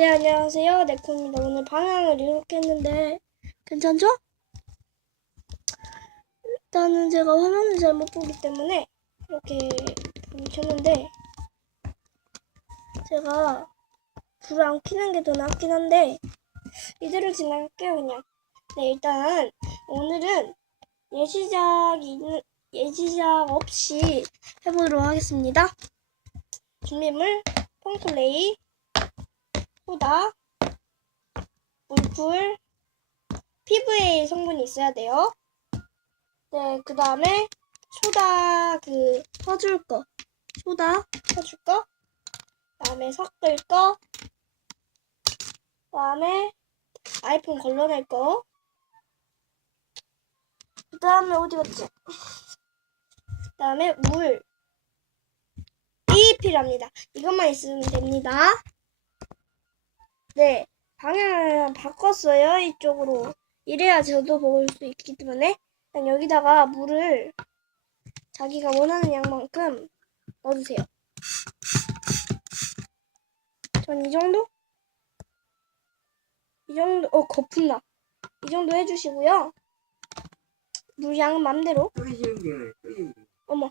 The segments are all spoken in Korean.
네, 안녕하세요. 네코입니다. 오늘 방향을 이렇게 했는데, 괜찮죠? 일단은 제가 화면을 잘 못 보기 때문에, 이렇게 켰는데, 제가 불을 안 켜는 게 더 낫긴 한데, 이대로 지나갈게요, 그냥. 네, 일단, 오늘은 예시작이 있는, 예시작 없이 해보도록 하겠습니다. 준비물, 폼플레이, 소다, 물풀, 피부에 성분이 있어야 돼요. 네, 그 다음에 소다 그 퍼줄 거, 소다 퍼줄 거, 그 다음에 섞을 거, 그 다음에 아이폰 걸러낼 거, 그 다음에 어디 갔지? 그 다음에 물. 이 필요합니다. 이것만 있으면 됩니다. 네, 방향을 바꿨어요. 이쪽으로. 이래야 저도 먹을 수 있기 때문에 일단 여기다가 물을 자기가 원하는 양만큼 넣어주세요. 전 이 정도? 이 정도, 어, 거품나. 이 정도 해주시고요. 물 양은 맘대로. 어머.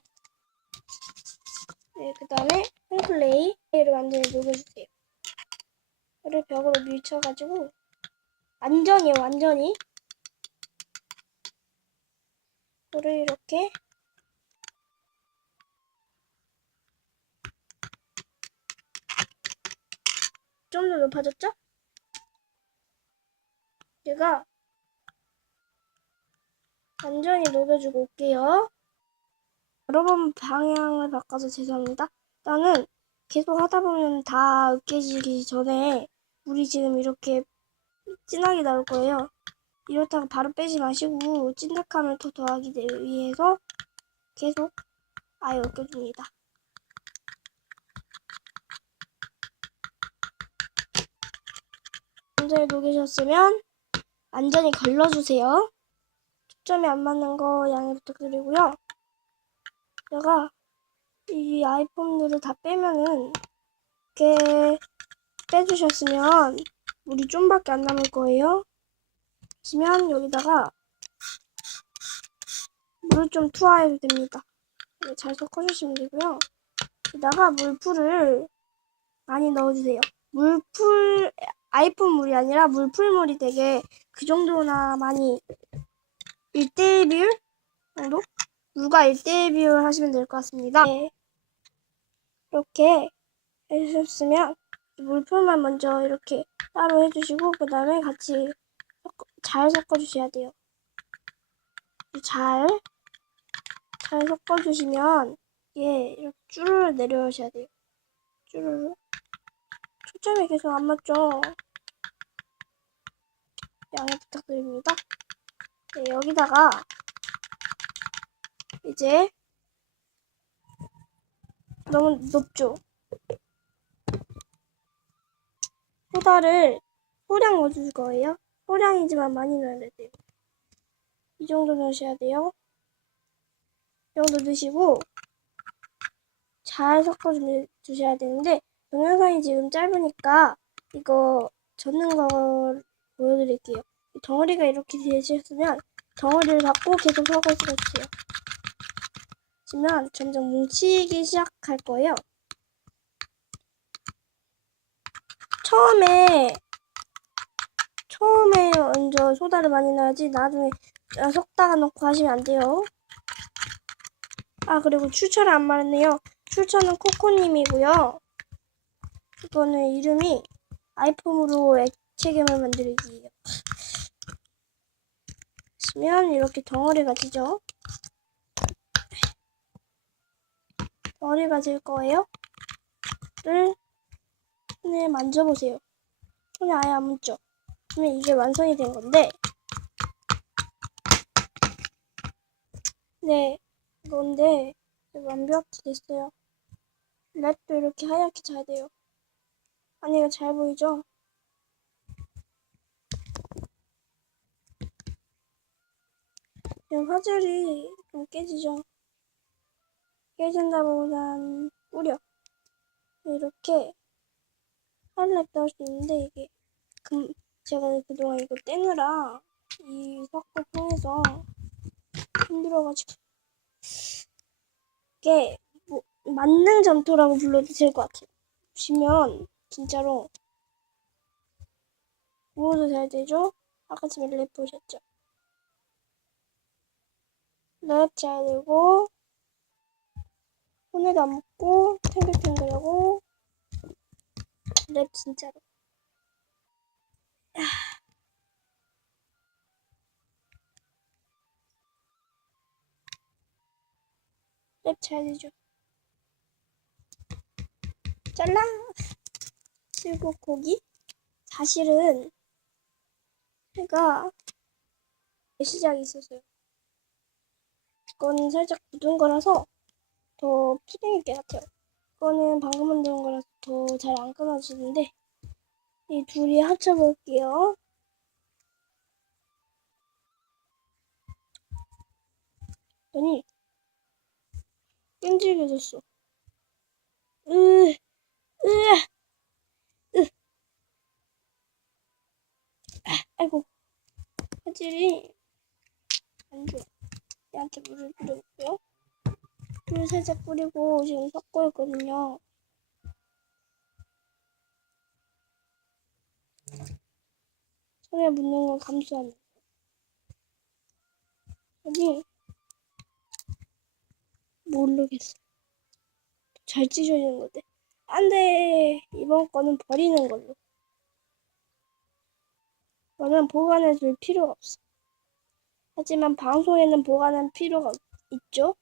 네, 그 다음에 홈플레이를 완전히 녹여주세요. 이를 벽으로 밀쳐가지고 완전히 완전히 이를 이렇게 좀 더 높아졌죠? 제가 완전히 녹여주고 올게요. 여러 번 방향을 바꿔서 죄송합니다. 일단은 계속 하다 보면 다 으깨지기 전에 물이 지금 이렇게 진하게 나올 거예요. 이렇다고 바로 빼지 마시고 찐득함을 더 더하기 위해서 계속 아예 으깨줍니다. 완전히 녹이셨으면 완전히 걸러주세요. 초점이 안 맞는 거 양해 부탁드리고요. 제가 이 아이폰들을 다 빼면은 이렇게 빼주셨으면 물이 좀밖에 안 남을 거예요. 지면 여기다가 물을 좀 투하해도 됩니다. 네, 잘 섞어주시면 되고요. 여기다가 물풀을 많이 넣어주세요. 물풀 아이폰 물이 아니라 물풀물이 되게 그 정도나 많이 1대1 비율 정도? 물과 1대1 비율 하시면 될 것 같습니다. 네. 이렇게 해주셨으면 물풀만 먼저 이렇게 따로 해주시고 그 다음에 같이 섞어, 잘 섞어주셔야 돼요. 잘, 잘 섞어주시면 이게 이렇게 쭈르르 내려오셔야 돼요. 쭈르르. 초점이 계속 안 맞죠? 양해 부탁드립니다. 네, 여기다가 이제 너무 높죠? 소다를 소량 넣어줄 거예요. 소량이지만 많이 넣어야 돼요. 이 정도 넣으셔야 돼요. 이 정도 넣으시고 잘 섞어주셔야 되는데 동영상이 지금 짧으니까 이거 젓는 거 보여드릴게요. 덩어리가 이렇게 되셨으면 덩어리를 잡고 계속 섞어주세요. 지면 점점 뭉치기 시작할 거예요. 처음에 처음에 먼저 소다를 많이 넣어야지 나중에 섞다가 넣고 하시면 안 돼요. 아 그리고 출처를 안 말했네요. 출처는 코코님이고요. 이거는 이름이 아이폰으로 액체괴물 만들기예요. 보시면 이렇게 덩어리가 지죠. 덩어리가 질 거예요. 를 손에 만져보세요. 손에 아예 안 묻죠. 그러면 이게 완성이 된 건데 네 이건데 완벽히 됐어요. 랩도 이렇게 하얗게 잘 돼요. 안에가 잘 보이죠? 지금 화질이 좀 깨지죠? 깨진다보단 뿌려. 이렇게 파일랩도 할 수 있는데 이게 금 제가 그동안 이거 떼느라 이 석고 통해서 힘들어가지고 이게 뭐 만능 점토라고 불러도 될 것 같아요. 보시면 진짜로 구워도 잘 되죠? 아까 전에 랩 보셨죠? 랩 잘 되고 손에도 안 묻고 탱글탱글하고 랩 진짜로 랩잘 되죠? 잘라! 그리고 고기? 사실은 제가 시작이 있었어요. 이거는 살짝 굳은 거라서 더 푸딩일 것 같아요. 이거는 방금 만든 거라서 더 잘 안 끊어지는데 이 둘이 합쳐볼게요. 아니 끈질겨졌어. 으, 으, 으. 아, 아이고 화질이 안 좋아. 얘한테 물을 뿌려볼게요. 물 살짝 뿌리고 지금 섞고 있거든요. 손에 묻는 걸 감수하는. 아니, 모르겠어. 잘 찢어지는 건데. 안 돼! 이번 거는 버리는 걸로. 이거는 보관해 둘 필요가 없어. 하지만 방송에는 보관할 필요가 있죠?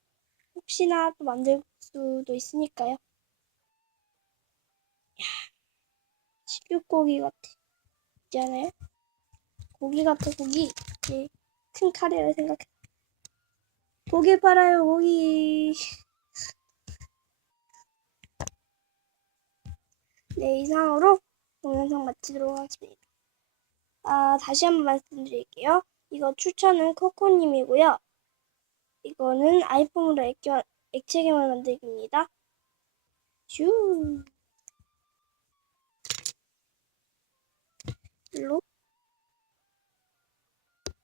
혹시나 또 만들 수도 있으니까요. 야, 식육고기 같아. 있잖아요? 고기 같아, 고기. 예, 큰 카레를 생각해. 고기 팔아요, 고기. 네, 이상으로 동영상 마치도록 하겠습니다. 아, 다시 한번 말씀드릴게요. 이거 추천은 코코님이고요. 이거는 아이폰으로 액, 액체괴물 만들기입니다. 슈. 일로